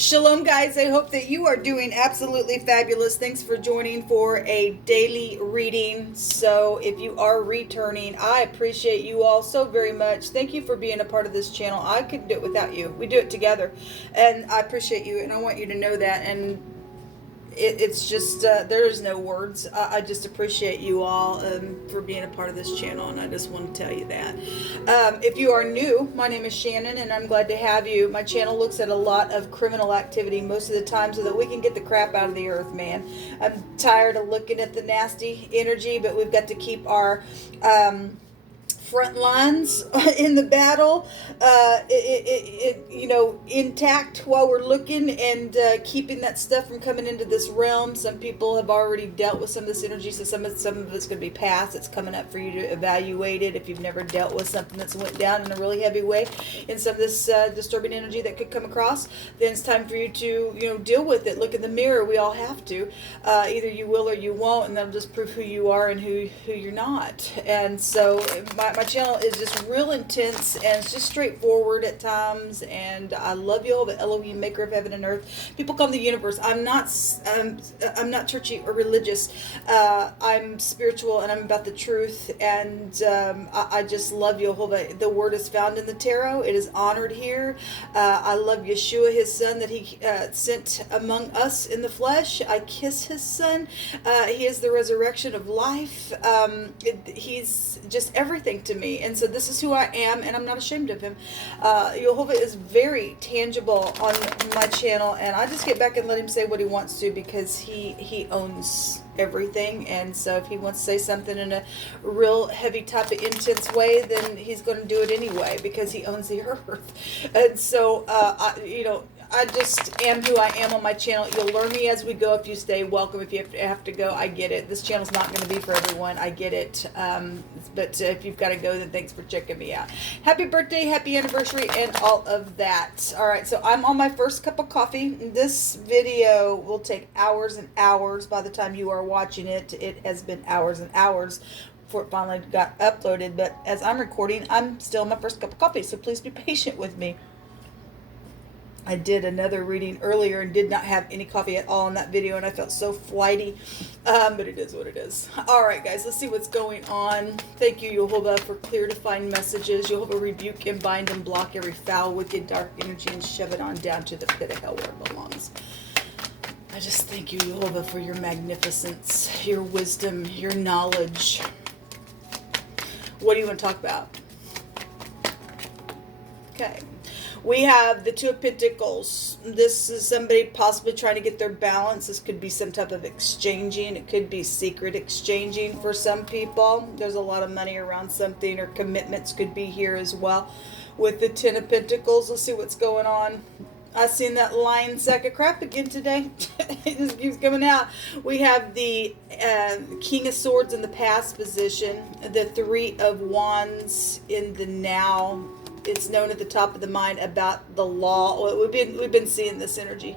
Shalom, guys. I hope that you are doing absolutely fabulous. Thanks for joining for a daily reading. So if you are returning, I appreciate you all so very much. Thank you for being a part of this channel. I couldn't do it without you. We do it together, and I appreciate you, and I want you to know that. And it's just there is no words. I just appreciate you all for being a part of this channel, and I just want to tell you that. If you are new, my name is Shannon, and I'm glad to have you. My channel looks at a lot of criminal activity most of the time so that we can get the crap out of the earth, man. I'm tired of looking at the nasty energy, but we've got to keep our front lines in the battle intact while we're looking and keeping that stuff from coming into this realm. Some people have already dealt with some of this energy, so some of it's going to be past. It's coming up for you to evaluate it if you've never dealt with something that's went down in a really heavy way in some of this disturbing energy that could come across. Then it's time for you to deal with it. Look in the mirror. We all have to. Either you will or you won't, and that'll just prove who you are and who you're not. And so my channel is just real intense, and it's just straightforward at times, and I love you all, the Elohim, maker of heaven and earth. People call me the universe. I'm not churchy or religious. I'm spiritual, and I'm about the truth, and I just love Yehovah. The word is found in the tarot. It is honored here. I love Yeshua, his son that he sent among us in the flesh. I kiss his son. He is the resurrection of life. He's just everything to me, and so this is who I am, and I'm not ashamed of him. Yehovah is very tangible on my channel, and I just get back and let him say what he wants to, because he owns everything. And so if he wants to say something in a real heavy type of intense way, then he's going to do it anyway, because he owns the earth. And so I just am who I am on my channel. You'll learn me as we go. If you stay, welcome. If you have to go, I get it. This channel's not going to be for everyone. I get it. But if you've got to go, then thanks for checking me out. Happy birthday, happy anniversary, and all of that. All right, so I'm on my first cup of coffee. This video will take hours and hours by the time you are watching it. It has been hours and hours before it finally got uploaded. But as I'm recording, I'm still on my first cup of coffee, so please be patient with me. I did another reading earlier and did not have any coffee at all in that video, and I felt so flighty, but it is what it is. All right, guys, let's see what's going on. Thank you, Yehovah, for clear, defined messages. Yehovah, rebuke and bind and block every foul, wicked, dark energy and shove it on down to the pit of hell where it belongs. I just thank you, Yehovah, for your magnificence, your wisdom, your knowledge. What do you want to talk about? Okay. We have the Two of Pentacles. This is somebody possibly trying to get their balance. This could be some type of exchanging. It could be secret exchanging for some people. There's a lot of money around something, or commitments could be here as well. With the Ten of Pentacles, let's see what's going on. I seen that lying sack of crap again today. It just keeps coming out. We have the King of Swords in the past position. The Three of Wands in the now. It's known at the top of the mind about the law. We've been seeing this energy.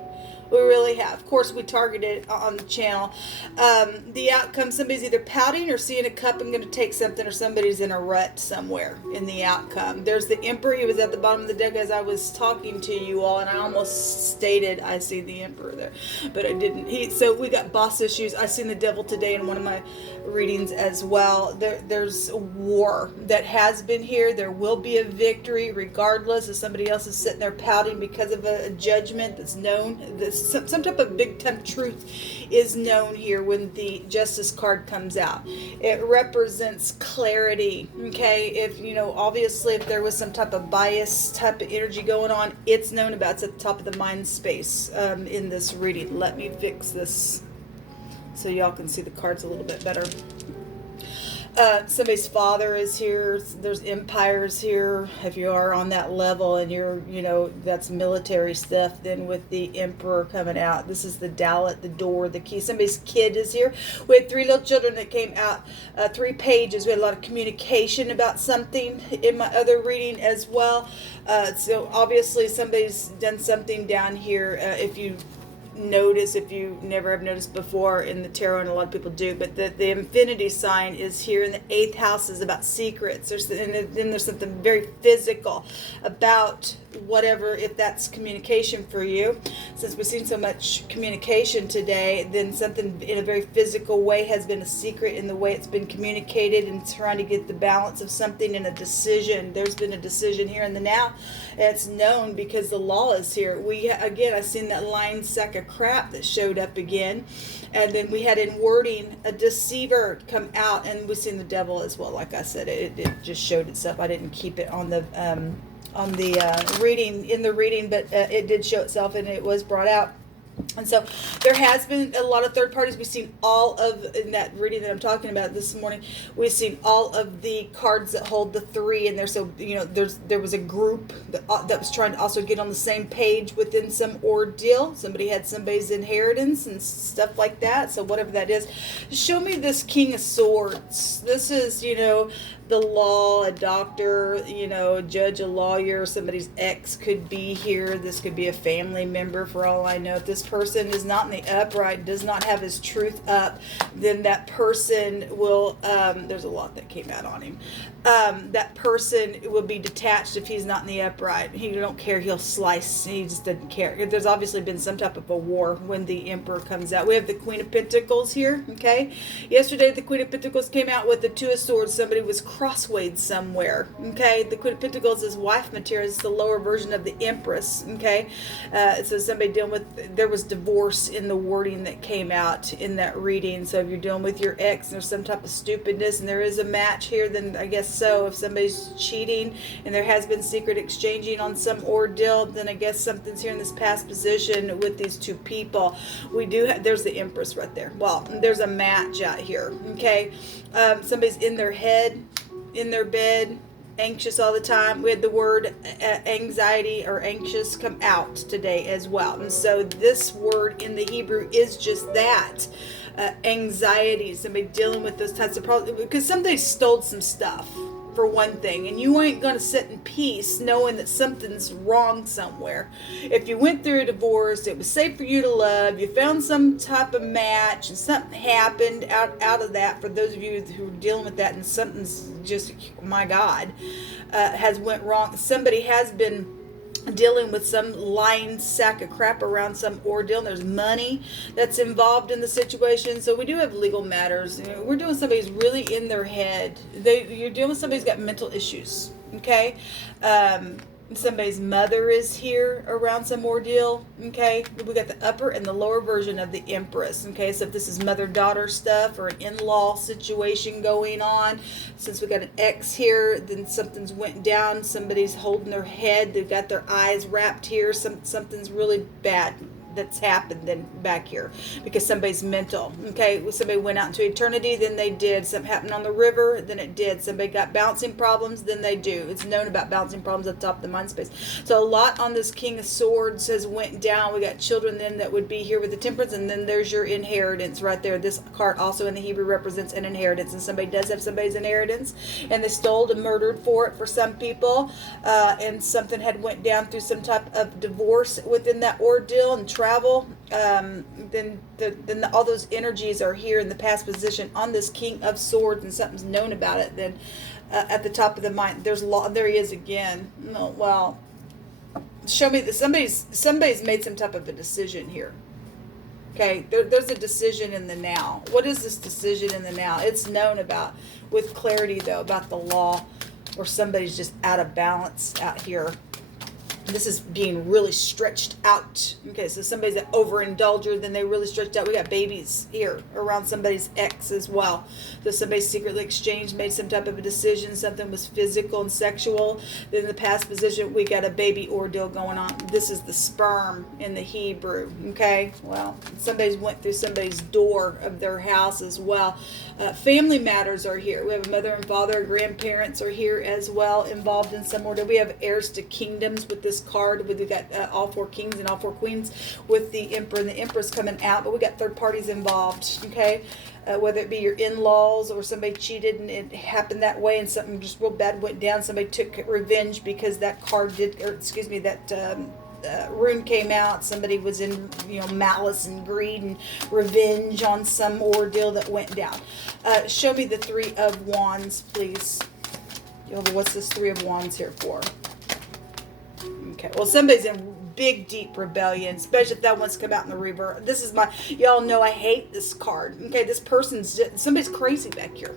We really have. Of course, we targeted it on the channel. The outcome, somebody's either pouting or seeing a cup and going to take something, or somebody's in a rut somewhere in the outcome. There's the Emperor. He was at the bottom of the deck as I was talking to you all, and I almost stated I see the Emperor there, but I didn't. So we got boss issues. I seen the Devil today in one of my readings as well. There's a war that has been here. There will be a victory regardless if somebody else is sitting there pouting because of a judgment that's known. Some type of big time truth is known here when the Justice card comes out. It represents clarity. Okay, if obviously if there was some type of bias type of energy going on, it's known about. It's at the top of the mind space in this reading. Let me fix this so y'all can see the cards a little bit better. Somebody's father is here. There's empires here. If you are on that level and you're, that's military stuff, then with the Emperor coming out, this is the Dalet, the door, the key. Somebody's kid is here. We had 3 little children that came out, 3 pages. We had a lot of communication about something in my other reading as well. So obviously somebody's done something down here. If you notice, if you never have noticed before in the tarot, and a lot of people do, but the infinity sign is here in the 8th house, is about secrets. And then there's something very physical about whatever, if that's communication for you. Since we've seen so much communication today, then something in a very physical way has been a secret in the way it's been communicated, and trying to get the balance of something in a decision. There's been a decision here in the now, and it's known because the law is here. I seen that lying sack of crap that showed up again, and then we had in wording a deceiver come out, and we've seen the devil as well. Like I said, it just showed itself. I didn't keep it on the reading, but it did show itself, and it was brought out. And so there has been a lot of third parties. We've seen all of, in that reading that I'm talking about this morning, we've seen all of the cards that hold the 3 in there. So, there was a group that was trying to also get on the same page within some ordeal. Somebody had somebody's inheritance and stuff like that. So whatever that is, show me this King of Swords. This is, the law, a doctor, a judge, a lawyer, somebody's ex could be here. This could be a family member for all I know. If this person is not in the upright, does not have his truth up, then that person will, there's a lot that came out on him. That person will be detached if he's not in the upright. He don't care. He'll slice. He just doesn't care. There's obviously been some type of a war when the Emperor comes out. We have the Queen of Pentacles here. Okay. Yesterday, the Queen of Pentacles came out with the 2 of Swords. Somebody was crosswayed somewhere. Okay. The Queen of Pentacles is wife material. It's the lower version of the Empress. Okay. So somebody dealing with, there was divorce in the wording that came out in that reading. So if you're dealing with your ex and there's some type of stupidness and there is a match here, then I guess so. If somebody's cheating and there has been secret exchanging on some ordeal, then I guess something's here in this past position with these 2 people. We do have, there's the Empress right there. Well, there's a match out here. Okay. Somebody's in their head, in their bed, anxious all the time. We had the word anxiety or anxious come out today as well. And so this word in the Hebrew is just that. Anxiety, somebody dealing with those types of problems, because somebody stole some stuff, for one thing, and you ain't going to sit in peace knowing that something's wrong somewhere. If you went through a divorce, it was safe for you to love, you found some type of match, and something happened out of that, for those of you who are dealing with that, and something's just, my God, has went wrong. Somebody has been dealing with some lying sack of crap around some ordeal. There's money that's involved in the situation. So we do have legal matters. We're doing somebody's really in their head. You're dealing with somebody who's got mental issues. Okay. Somebody's mother is here around some ordeal. Okay. We got the upper and the lower version of the Empress. Okay. So if this is mother-daughter stuff or an in-law situation going on, since we got an X here, then something's went down. Somebody's holding their head. They've got their eyes wrapped here. Something's really bad that's happened then back here because somebody's mental. Okay, somebody went out into eternity, then they did. Something happened on the river, then it did. Somebody got bouncing problems, then they do. It's known about bouncing problems at the top of the mind space. So a lot on this King of Swords has went down. We got children then that would be here with the Temperance, and then there's your inheritance right there. This card also in the Hebrew represents an inheritance, and somebody does have somebody's inheritance, and they stole and murdered for it for some people, and something had went down through some type of divorce within that ordeal and travel. Then all those energies are here in the past position on this King of Swords, and something's known about it. Then at the top of the mind, there's law. There he is again. No, well, show me that somebody's made some type of a decision here. Okay, there's a decision in the now. What is this decision in the now? It's known about with clarity though about the law, or somebody's just out of balance out here. This is being really stretched out. Okay, so somebody's an overindulger, then they really stretched out. We got babies here around somebody's ex as well. So somebody secretly exchanged, made some type of a decision. Something was physical and sexual. Then in the past position, we got a baby ordeal going on. This is the sperm in the Hebrew. Okay, well, somebody's went through somebody's door of their house as well. Family matters are here. We have a mother and father, grandparents are here as well, involved in some order. We have heirs to kingdoms with this card. We got all 4 kings and all 4 queens with the Emperor and the Empress coming out, but we got third parties involved. Okay, whether it be your in-laws or somebody cheated and it happened that way, and something just real bad went down. Somebody took revenge because that card did, or excuse me, that rune came out. Somebody was in, malice and greed and revenge on some ordeal that went down. Show me the Three of Wands, please. What's this Three of Wands here for? Okay, well, somebody's in big, deep rebellion, especially if that one's come out in the reverse. This is y'all know I hate this card. Okay, this somebody's crazy back here.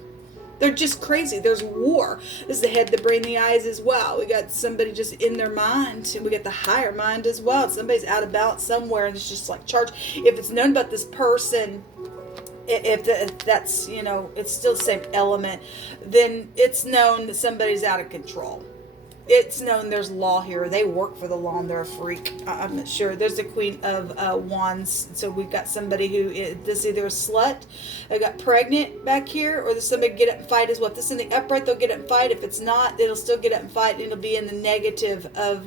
They're just crazy. There's war. This is the head, the brain, the eyes as well. We got somebody just in their mind. We got the higher mind as well. Somebody's out of balance somewhere, and it's just like charged. If it's known about this person, if that's, it's still the same element, then it's known that somebody's out of control. It's known there's law here. They work for the law and they're a freak. I'm not sure. There's the Queen of Wands. So we've got somebody who this is either a slut, they got pregnant back here, or there's somebody get up and fight as well. If this is in the upright, they'll get up and fight. If it's not, it'll still get up and fight, and it'll be in the negative of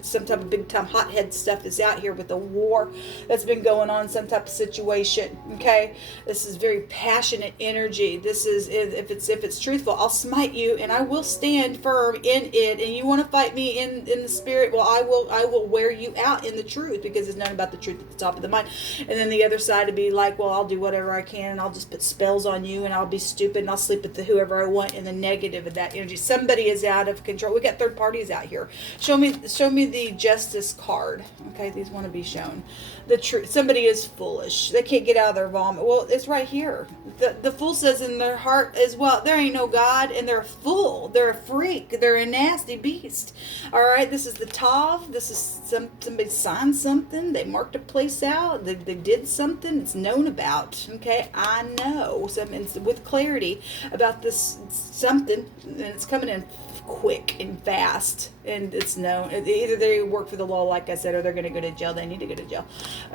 some type of big time hothead stuff is out here with the war that's been going on, some type of situation. Okay, this is very passionate energy. This is if it's truthful, I'll smite you and I will stand firm in it. And you want to fight me in the spirit, well, I will wear you out in the truth, because it's known about the truth at the top of the mind. And then the other side would be like, well, I'll do whatever I can, and I'll just put spells on you, and I'll be stupid, and I'll sleep with whoever I want, in the negative of that energy. Somebody is out of control. We got third parties out here. Show me the Justice card. Okay, these want to be shown. The truth. Somebody is foolish. They can't get out of their vomit. Well, it's right here. The fool says in their heart as well, there ain't no God, and they're a fool. They're a freak. They're a nasty beast. All right, this is the Tav. This is somebody signed something. They marked a place out. They did something. It's known about. Okay, I know something with clarity about this something, and it's coming in quick and fast, and it's known. Either they work for the law, like I said, or they're going to go to jail. They need to go to jail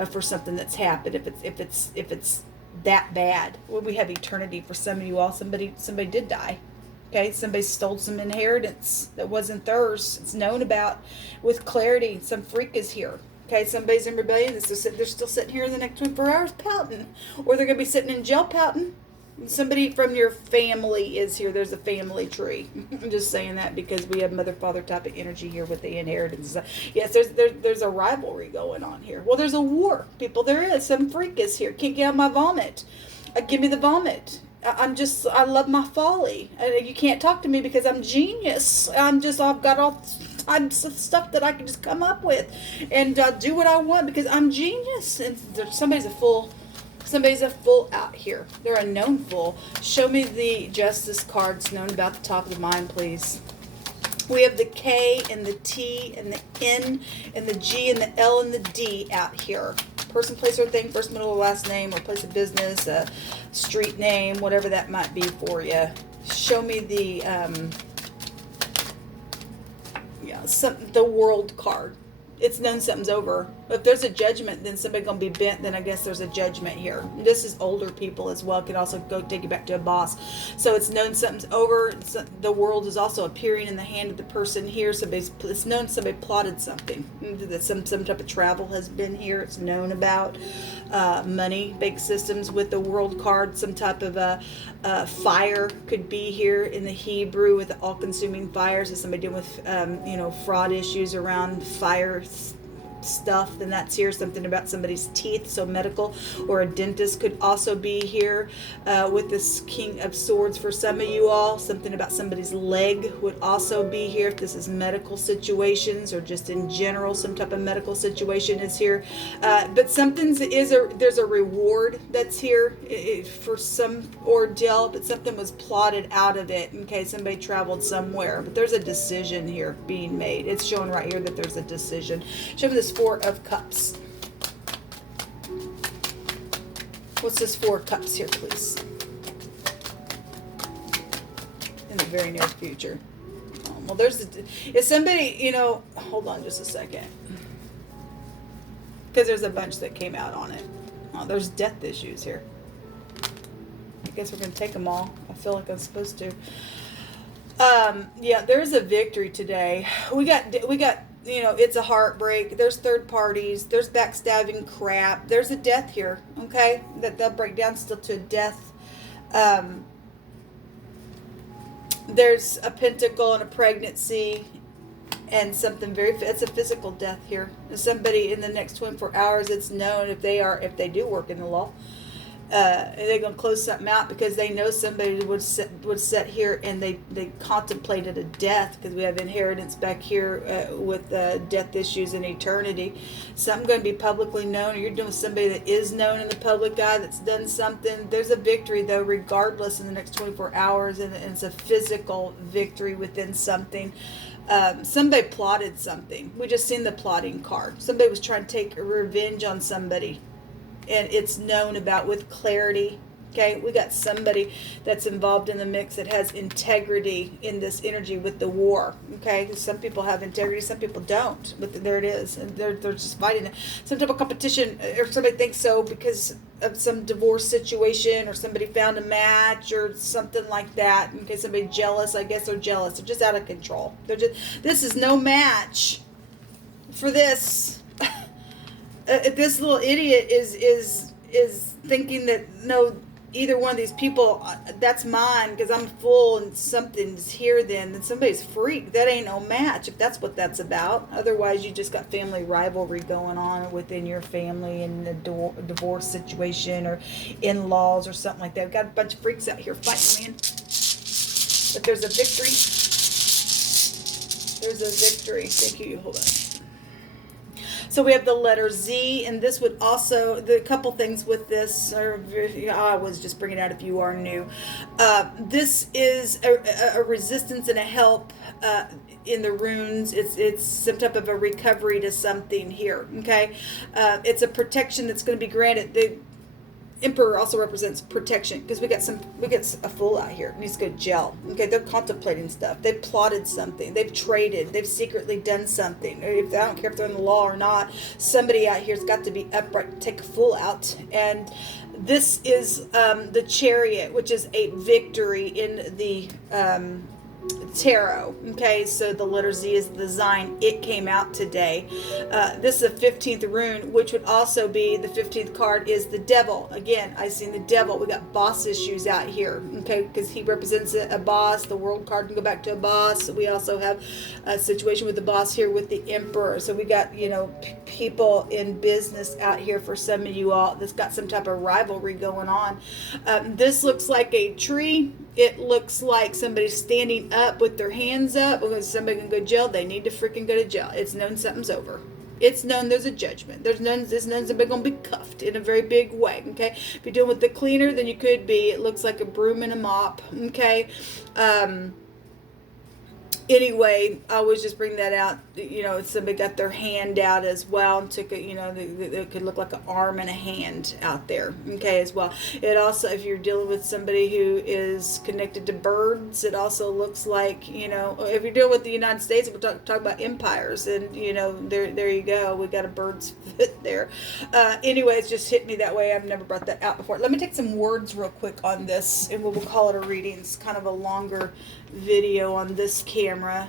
for something that's happened. If it's that bad, well, we have eternity for some of you all. Somebody did die. Okay, somebody stole some inheritance that wasn't theirs. It's known about with clarity. Some freak is here. Okay, somebody's in rebellion. They're still sitting here in the next 24 hours pouting, or they're going to be sitting in jail pouting. Somebody from your family is here. There's a family tree. I'm just saying that because we have mother father type of energy here with the inheritance. Yes, there's a rivalry going on here. Well, there's a war, people. There is. Some freak is here. Can't get out my vomit. Give me the vomit. I love my folly. You can't talk to me because I'm genius. I've got all types of stuff that I can just come up with and do what I want because I'm genius. And somebody's a fool. Somebody's a fool out here. They're a known fool. Show me the Justice cards known about the top of the mind, please. We have the K and the T and the N and the G and the L and the D out here. Person, place, or thing, first, middle, or last name, or place of business, a street name, whatever that might be for you. Show me the the World card. It's known something's over. If there's a judgment, then somebody's going to be bent, then I guess there's a judgment here. This is older people as well. It could also go take you back to a boss. So it's known something's over. The world is also appearing in the hand of the person here. It's known somebody plotted something. That some type of travel has been here. It's known about money, big systems with the World card. Some type of fire could be here in the Hebrew with the all-consuming fires. So somebody dealing with fraud issues around fire stuff, then that's here. Something about somebody's teeth, so medical, or a dentist could also be here with this King of Swords for some of you all. Something about somebody's leg would also be here if this is medical situations or just in general some type of medical situation is here. But there's a reward that's here for some ordeal, but something was plotted out of it. Okay, somebody traveled somewhere, but there's a decision here being made. It's showing right here that there's a decision. Show me this Four of Cups. What's this Four of Cups here, please? In the very near future. Well, if somebody, hold on just a second. Because there's a bunch that came out on it. Oh, there's death issues here. I guess we're going to take them all. I feel like I'm supposed to. Yeah, there's a victory today. We got it's a heartbreak. There's third parties. There's backstabbing crap. There's a death here, okay? That they'll break down still to a death. There's a pentacle and a pregnancy and something it's a physical death here. Somebody in the next 24 hours, it's known if they do work in the law, they're going to close something out because they know somebody would sit here and they contemplated a death, because we have inheritance back here with death issues in eternity. Something going to be publicly known, or you're doing with somebody that is known in the public eye that's done something. There's a victory, though, regardless, in the next 24 hours, and it's a physical victory within something. Somebody plotted something. We just seen the plotting card. Somebody was trying to take revenge on somebody, and it's known about with clarity. Okay, we got somebody that's involved in the mix that has integrity in this energy with the war. Okay, some people have integrity, some people don't. But there it is, and they're just fighting it. Some type of competition, or somebody thinks so because of some divorce situation, or somebody found a match or something like that. Okay, somebody jealous. I guess they're jealous. They're just out of control. This is no match for this. This little idiot is thinking that no, either one of these people, that's mine because I'm full and something's here. Then somebody's freak. That ain't no match if that's what that's about. Otherwise, you just got family rivalry going on within your family, and a divorce situation, or in-laws, or something like that. We've got a bunch of freaks out here fighting, man. But there's a victory. There's a victory. Thank you. Hold on. So we have the letter Z, and this would also, the couple things with this, I was just bringing it out if you are new. This is a resistance and a help in the runes. It's some type of a recovery to something here, okay? It's a protection that's going to be granted. The Emperor also represents protection, because we get a fool out here needs to go gel. Okay, they're contemplating stuff. They've plotted something. They've traded. They've secretly done something. If I don't care if they're in the law or not, somebody out here's got to be upright. Take a fool out. And this is the Chariot, which is a victory in the tarot. Okay, so the letter Z is the design. It came out today. This is the 15th rune, which would also be the 15th card is the devil. Again, I seen the devil. We got boss issues out here. Okay, because he represents a boss. The world card can go back to a boss. We also have a situation with the boss here with the emperor. So we got, people in business out here for some of you all that's got some type of rivalry going on. This looks like a tree. It looks like somebody standing up with their hands up because somebody can go to jail. They need to freaking go to jail. It's known something's over. It's known there's a judgment. It's known somebody's going to be cuffed in a very big way. Okay. If you're dealing with the cleaner, then you could be. It looks like a broom and a mop. Okay. Anyway, I was just bringing that out. Somebody got their hand out as well and took it. It could look like an arm and a hand out there. Okay, as well. It also, if you're dealing with somebody who is connected to birds, it also looks like if you're dealing with the United States, we're talking about empires, and there you go. We got a bird's foot there. Anyway, it's just hit me that way. I've never brought that out before. Let me take some words real quick on this, and we'll call it a reading. It's kind of a longer video on this camera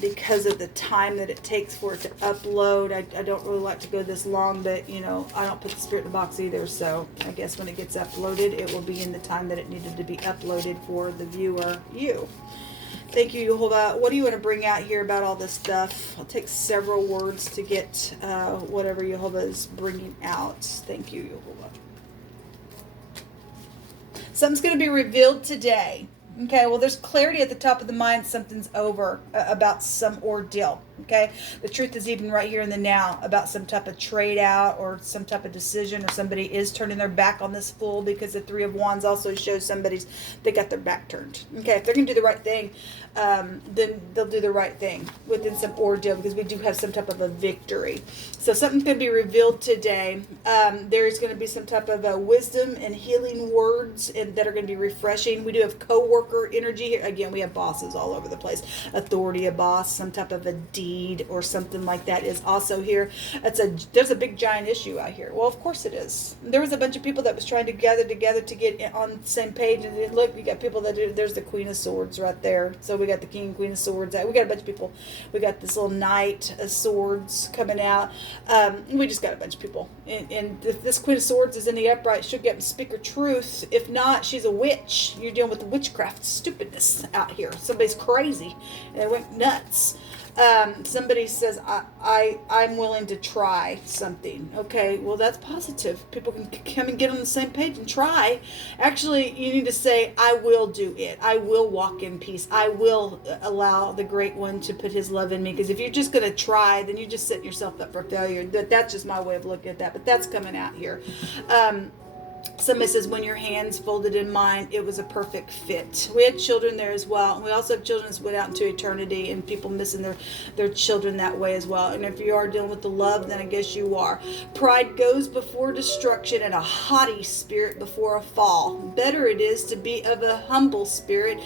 because of the time that it takes for it to upload. I don't really like to go this long, but I don't put the spirit in the box either, so I guess when it gets uploaded, it will be in the time that it needed to be uploaded for the viewer, you. Thank you, Yehovah. What do you want to bring out here about all this stuff? I'll take several words to get whatever Yehovah is bringing out. Thank you, Yehovah. Something's going to be revealed today. Okay, well, there's clarity at the top of the mind. Something's over about some ordeal. Okay, the truth is even right here in the now about some type of trade out or some type of decision, or somebody is turning their back on this fool, because the Three of Wands also shows they got their back turned. Okay, if they're going to do the right thing, then they'll do the right thing within some ordeal, because we do have some type of a victory. So something's going to be revealed today. There's going to be some type of wisdom and healing words that are going to be refreshing. We do have co-worker energy here. Again, we have bosses all over the place. Authority, a boss, some type of a deed or something like that is also here. There's a big giant issue out here. Well, of course it is. There was a bunch of people that was trying to gather together to get on the same page, and look, we got people there's the Queen of Swords right there. So we got the King and Queen of Swords. We got a bunch of people. We got this little Knight of Swords coming out. We just got a bunch of people. And if this Queen of Swords is in the upright, she'll get speak her truth. If not, she's a witch. You're dealing with the witchcraft stupidness out here. Somebody's crazy and they went nuts. Somebody says, I'm willing to try something. Okay, well, that's positive. People can come and get on the same page and try. Actually, you need to say, I will do it. I will walk in peace. I will allow the Great One to put his love in me. Because if you're just going to try, then you're just setting yourself up for failure. That's just my way of looking at that. But that's coming out here. Somebody says, when your hands folded in mine, it was a perfect fit. We had children there as well. And we also have children that went out into eternity, and people missing their children that way as well. And if you are dealing with the love, then I guess you are. Pride goes before destruction, and a haughty spirit before a fall. Better it is to be of a humble spirit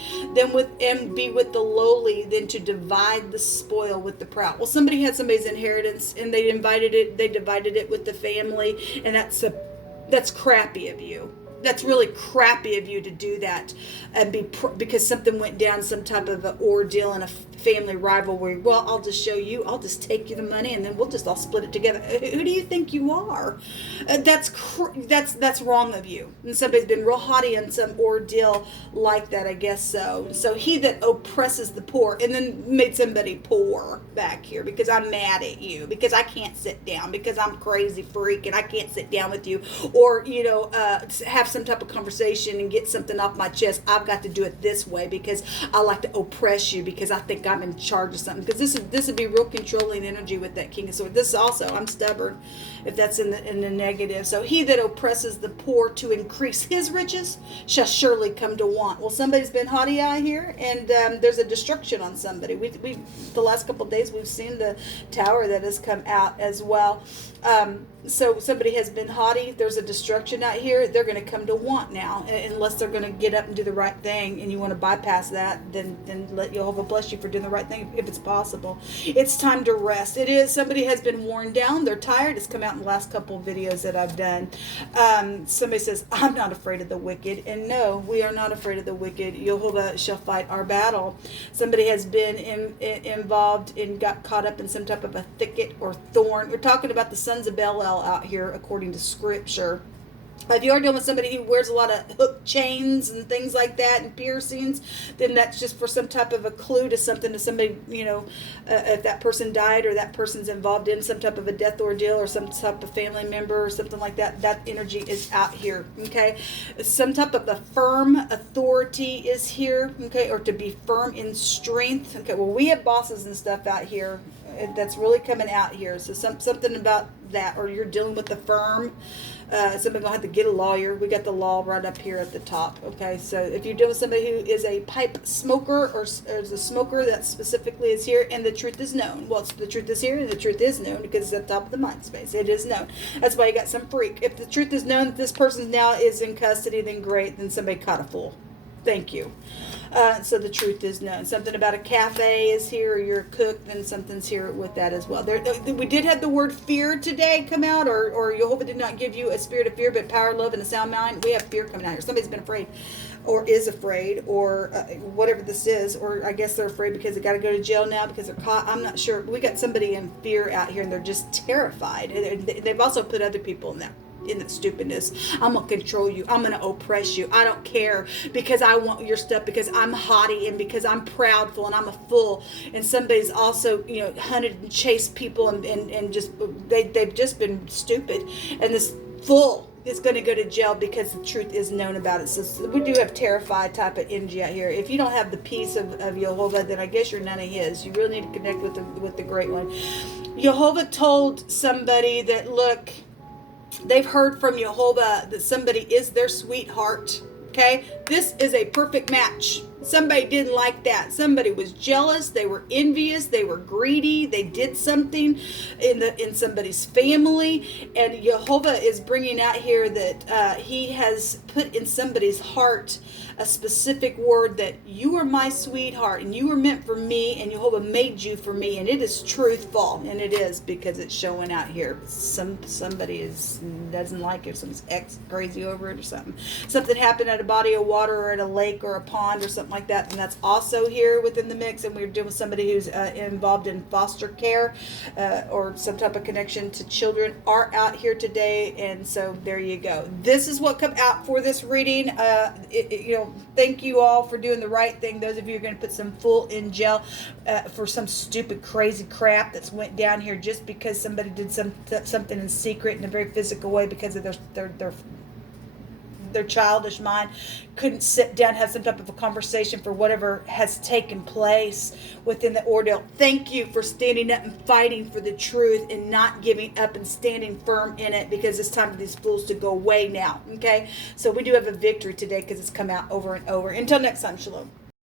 and be with the lowly than to divide the spoil with the proud. Well, somebody had somebody's inheritance, and they divided it with the family, and that's crappy of you. That's really crappy of you to do that, and because something went down, some type of an ordeal in a family rivalry. Well, I'll just show you. I'll just take you the money, and then we'll just all split it together. Who do you think you are? That's wrong of you. And somebody's been real haughty on some ordeal like that, I guess so. So he that oppresses the poor, and then made somebody poor back here because I'm mad at you, because I can't sit down, because I'm crazy freak and I can't sit down with you, or have some type of conversation and get something off my chest. I've got to do it this way because I like to oppress you because I think I'm in charge of something. Because this would be real controlling energy with that King of Swords. This is also, I'm stubborn if that's in the negative. So he that oppresses the poor to increase his riches shall surely come to want. Well, somebody's been haughty out here, and there's a destruction on somebody. We the last couple of days we've seen the tower that has come out as well. So somebody has been haughty. There's a destruction out here. They're going to come to want now, unless they're going to get up and do the right thing, and you want to bypass that, then let Jehovah bless you for doing the right thing if it's possible. It's time to rest. It is. Somebody has been worn down. They're tired. It's come out in the last couple of videos that I've done. Somebody says, I'm not afraid of the wicked. And no, we are not afraid of the wicked. Jehovah shall fight our battle. Somebody has been involved and got caught up in some type of a thicket or thorn. We're talking about the sons of Belial out here according to scripture. If you are dealing with somebody who wears a lot of hook chains and things like that and piercings, then that's just for some type of a clue to something, to somebody, if that person died or that person's involved in some type of a death ordeal or some type of family member or something like that, that energy is out here, okay? Some type of a firm authority is here, okay, or to be firm in strength, okay? Well, we have bosses and stuff out here that's really coming out here, so something about that, or you're dealing with the firm. Somebody gonna have to get a lawyer. We got the law right up here at the top. Okay, so if you're dealing with somebody who is a pipe smoker or is a smoker, that specifically is here, and the truth is known. Well, the truth is here, and the truth is known because it's at the top of the mind space. It is known. That's why you got some freak. If the truth is known that this person now is in custody, then great. Then somebody caught a fool. Thank you. So the truth is known. Something about a cafe is here, or you're a cook, then something's here with that as well. We did have the word fear today come out, or Jehovah did not give you a spirit of fear, but power, love, and a sound mind. We have fear coming out here. Somebody's been afraid, or is afraid, or whatever this is, or I guess they're afraid because they got to go to jail now because they're caught. I'm not sure. We got somebody in fear out here, and they're just terrified. They've also put other people in that stupidness. I'm gonna control you. I'm gonna oppress you. I don't care because I want your stuff, because I'm haughty and because I'm proudful and I'm a fool. And somebody's also hunted and chased people and just they've just been stupid, and this fool is going to go to jail because the truth is known about it. So we do have terrified type of energy out here. If you don't have the peace of Jehovah, then I guess you're none of his. You really need to connect with the Great One. Jehovah told somebody that, look, they've heard from Jehovah that somebody is their sweetheart. Okay, this is a perfect match. Somebody didn't like that. Somebody was jealous. They were envious. They were greedy. They did something in somebody's family, and Jehovah is bringing out here that he has put in somebody's heart a specific word that you are my sweetheart and you were meant for me, and Jehovah made you for me, and it is truthful, and it is because it's showing out here. Somebody doesn't like it. Someone's crazy over it or something. Something happened at a body of water. water or at a lake or a pond or something like that, then that's also here within the mix. And we're dealing with somebody who's involved in foster care or some type of connection to children are out here today. And so there you go. This is what come out for this reading. Thank you all for doing the right thing. Those of you who are going to put some full in gel for some stupid crazy crap that's went down here just because somebody did something in secret in a very physical way because of their childish mind, couldn't sit down, have some type of a conversation for whatever has taken place within the ordeal. Thank you for standing up and fighting for the truth and not giving up and standing firm in it, because it's time for these fools to go away now. Okay, so we do have a victory today because it's come out over and over. Until next time, shalom.